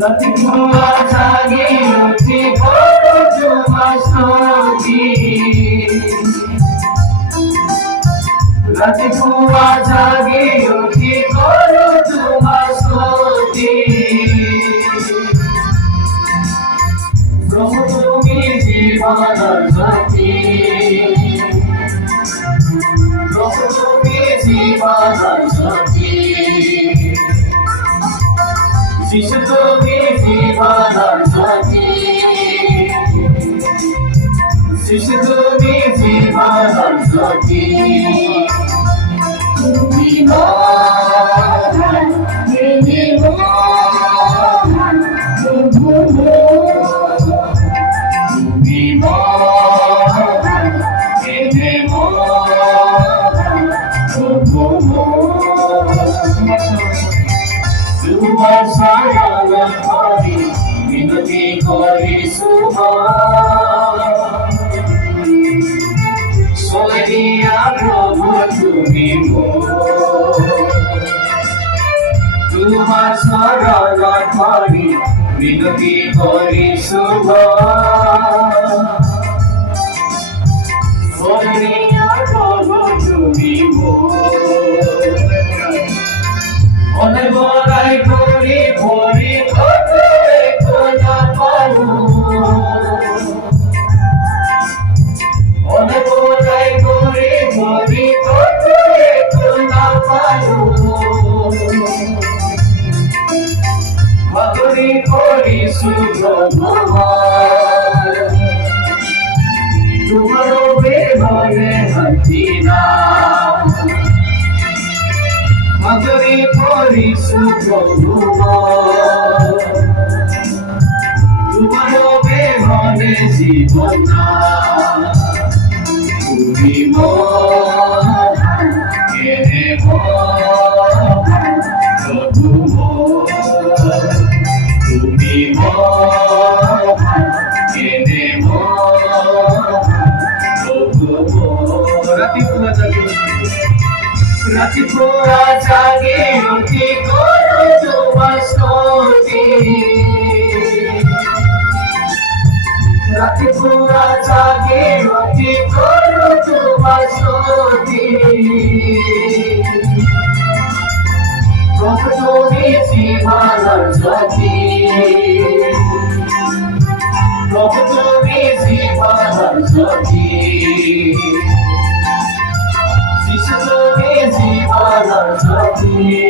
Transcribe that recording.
রাতি কুয়া জাগে উঠে করো তোমার স্তুতি রাতি কুয়া জাগে উঠে করো তোমার স্তুতি প্রভু তুমি জীবন জ্যোতি প্রভু তুমি জীবন জ্যোতি শিশু তুমি জীবন জ্যোতি শিশু তুমি জীবন জ্যোতি তুমি মহান তুমি মহান তুমি মহান তুমি মহান তোমার সায়াল করি বিনতি করি সোনিয়া প্রভু তুমি তোমার সরল করি বিনতি করি সোনিয়া প্রভু তুমি অনেক বড়াই করি ভরি কোনা পাবো অনেক বড়াই করি ভরি কোনা পাবো মধুরী করি সুপ্রভাত তোমার বেহরে হাতিনা মধুরী করি সুপ্রভাত তোমার বেহরে জীবন তুমি মহান কে মহান প্রভু তুমি মহান কে মহান প্রভু রাতি পুরা জাগে রাতি পুরা জাগে উঠে করো তোমার স্তুতি রাতি পুরা জাগে উঠে করো তোমার স্তুতি প্রভু তুমি জীবন জ্যোতি প্রভু তুমি জীবন জ্যোতি শিশু তুমি জীবন জ্যোতি